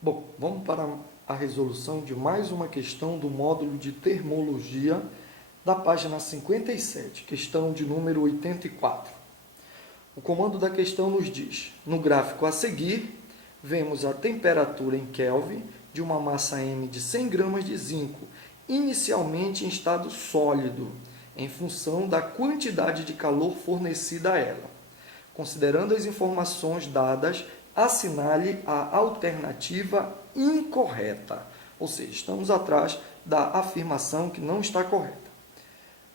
Bom, vamos para a resolução de mais uma questão do módulo de termologia da página 57, questão de número 84. O comando da questão nos diz: no gráfico a seguir, vemos a temperatura em Kelvin de uma massa M de 100 gramas de zinco, inicialmente em estado sólido, em função da quantidade de calor fornecida a ela. Considerando as informações dadas, assinale a alternativa incorreta. Ou seja, estamos atrás da afirmação que não está correta.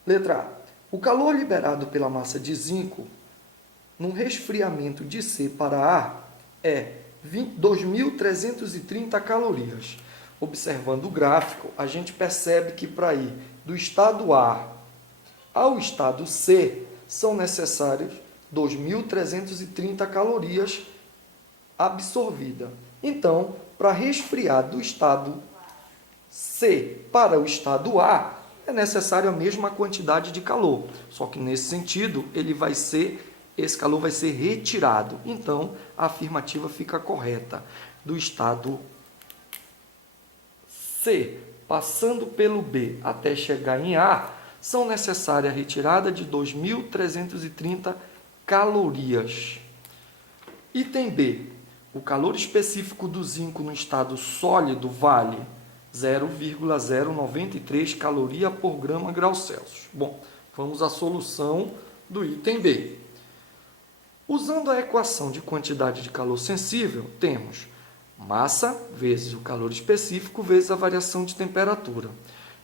Letra A. O calor liberado pela massa de zinco no resfriamento de C para A é 2.330 calorias. Observando o gráfico, a gente percebe que para ir do estado A ao estado C são necessários 2.330 calorias absorvidas. Então, para resfriar do estado C para o estado A, é necessário a mesma quantidade de calor. Só que nesse sentido, esse calor vai ser retirado. Então, a afirmativa fica correta. Do estado C, passando pelo B até chegar em A, são necessárias a retirada de 2.330 calorias. Item B. O calor específico do zinco no estado sólido vale 0,093 caloria por grama grau Celsius. Bom, vamos à solução do item B. Usando a equação de quantidade de calor sensível, temos massa vezes o calor específico vezes a variação de temperatura.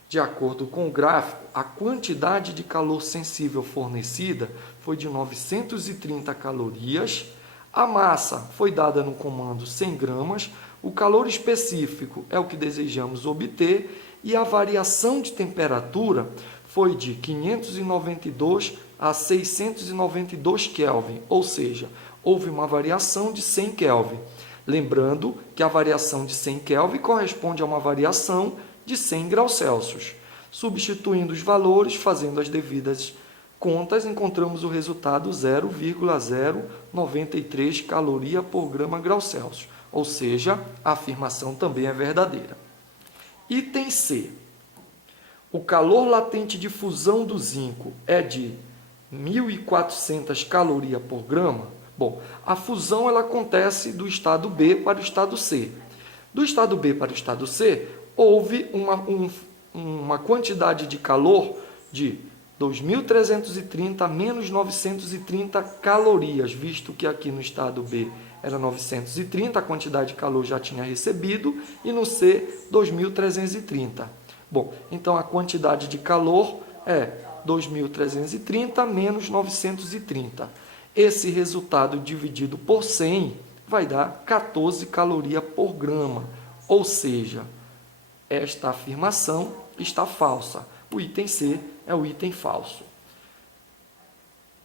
De acordo com o gráfico, a quantidade de calor sensível fornecida foi de 930 calorias, a massa foi dada no comando 100 gramas, o calor específico é o que desejamos obter e a variação de temperatura foi de 592 a 692 Kelvin, ou seja, houve uma variação de 100 Kelvin. Lembrando que a variação de 100 Kelvin corresponde a uma variação de 100 graus Celsius. Substituindo os valores, fazendo as devidas contas, encontramos o resultado 0,093 caloria por grama grau Celsius. Ou seja, a afirmação também é verdadeira. Item C. O calor latente de fusão do zinco é de 1.400 calorias por grama. Bom, a fusão ela acontece do estado B para o estado C. Do estado B para o estado C, houve uma quantidade de calor de 2.330 menos 930 calorias, visto que aqui no estado B era 930, a quantidade de calor já tinha recebido, e no C, 2.330. Bom, então a quantidade de calor é 2.330 menos 930. Esse resultado dividido por 100 vai dar 14 calorias por grama, ou seja, esta afirmação está falsa. O item C é o item falso.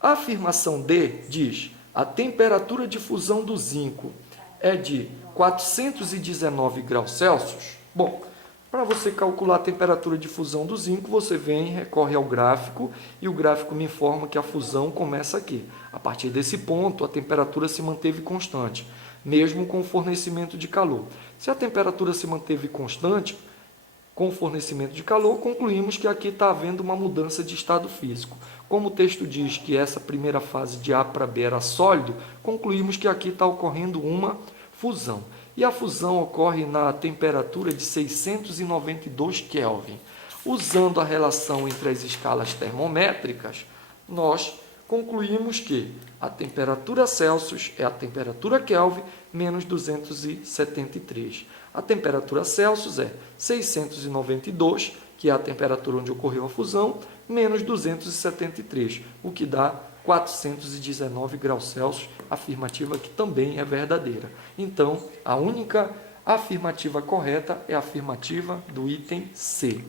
A afirmação D diz: a temperatura de fusão do zinco é de 419 graus Celsius. Bom, para você calcular a temperatura de fusão do zinco, você vem, recorre ao gráfico e o gráfico me informa que a fusão começa aqui. A partir desse ponto, a temperatura se manteve constante, mesmo com o fornecimento de calor. Se a temperatura se manteve constante, com o fornecimento de calor, concluímos que aqui está havendo uma mudança de estado físico. Como o texto diz que essa primeira fase de A para B era sólido, concluímos que aqui está ocorrendo uma fusão. E a fusão ocorre na temperatura de 692 Kelvin. Usando a relação entre as escalas termométricas, nós concluímos que a temperatura Celsius é a temperatura Kelvin menos 273. A temperatura Celsius é 692, que é a temperatura onde ocorreu a fusão, menos 273, o que dá 419 graus Celsius, afirmativa que também é verdadeira. Então, a única afirmativa correta é a afirmativa do item C.